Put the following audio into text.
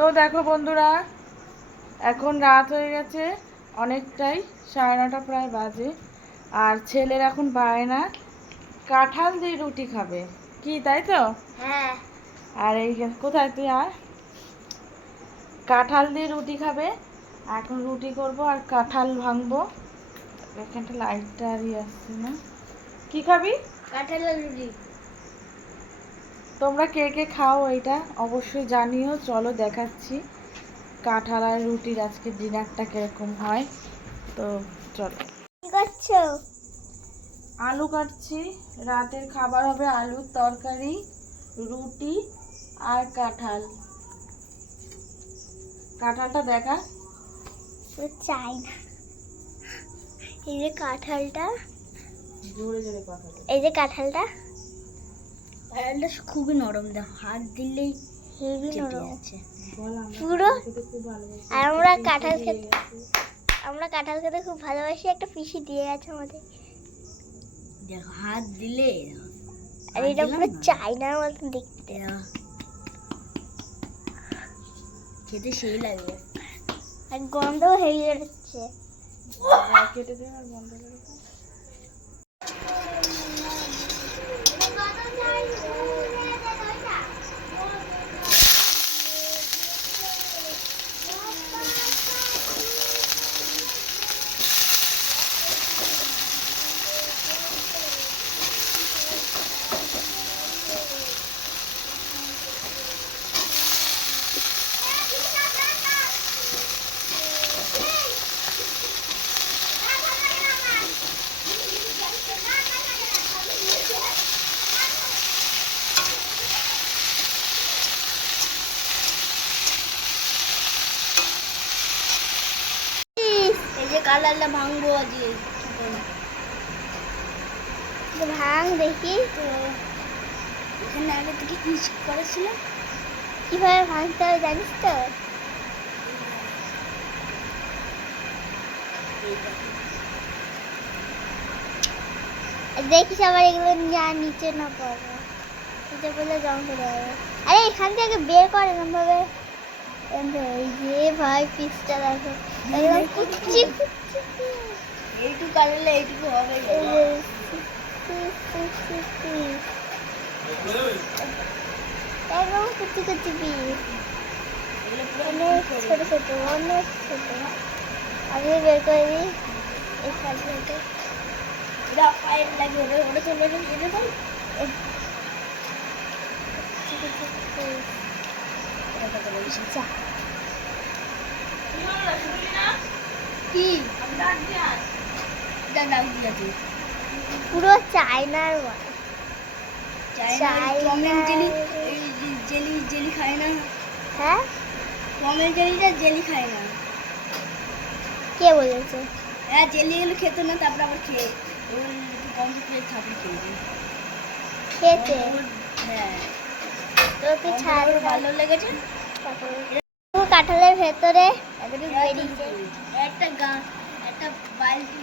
তো দেখো বন্ধুরা, এখন রাত হয়ে গেছে অনেকটাই, 9:30 প্রায় বাজে। আর ছেলের এখন বায়না কাঁঠাল দিয়ে রুটি খাবে, কি তাই তো? হ্যাঁ। আর এই কোথায় তুই আর কাঁঠাল দিয়ে রুটি খাবে। এখন রুটি করব আর কাঁঠাল ভাঙবো। এখানটা লাইটটা আর আসছে না। কি খাবি? কাঁঠালের রুটি। তোমরা কে কে খাও এটা অবশ্যই জানিও। চলো দেখাচ্ছি কাঁঠাল আর রুটির আজকে ডিনারটা কিরকম হয়। তো চলো। কি করছো? আলু কাটছি, রাতের খাবার হবে আলুর তরকারি, রুটি আর কাঁঠাল। কাঁঠালটা দেখা চাই না। এই যে কাঁঠালটা, জোরে জোরে কথা বল। এই যে কাঁঠালটা খুবই নরম, দেখো হাত দিলেই হেভি নরম আছে পুরো। আর আমরা কাঁঠাল খেতে খুব ভালোবাসি। একটা পিসি দিয়ে গেছে আমাদের, দেখো হাত দিলে। আর এটা পুরো চাইনার মতন দেখতে, খেতে সেই লাগবে। আর গন্ধও হেভি বেরোচ্ছে। কেটে দে আর বন্ধ করে। এই যে কালারটা ভাঙবো আজকে, ভাঙ দেখি। তো এখানে আগে থেকে কি করেছিল, কিভাবে ভাঙতে হবে জানিস তো? দেখিস আবার এগুলো নিচে না পড়ে, নিচে পড়লে জং ধরে যাবে। আরে এখান থেকে বের করে এরকম ভাবে। এই যে ভাই পিসটা দেখো, একদম কুচি কুচি। এইটুকু কাটলে এইটুকু হবে, একদম কুচি কুচি পিস, অনেক ছোট ছোট, অনেক ছোট। আমি বের করে দিই এই কাটলেটা। এটা পায়ের লাগে, ওটা চলে যেতে পারি। পুরো চায়নার জেলি খায় না। হ্যাঁ, টমের জেলিটা জেলি খায় না। কে বলেছে? হ্যাঁ, জেলি গুলো খেত না, তারপর আবার খেয়ে গন্ধ পেয়ে থাকলে খেয়েছে। হ্যাঁ, তো ছাড় ভালো লেগেছে। কাঁঠালের ভেতরে একটা বালতি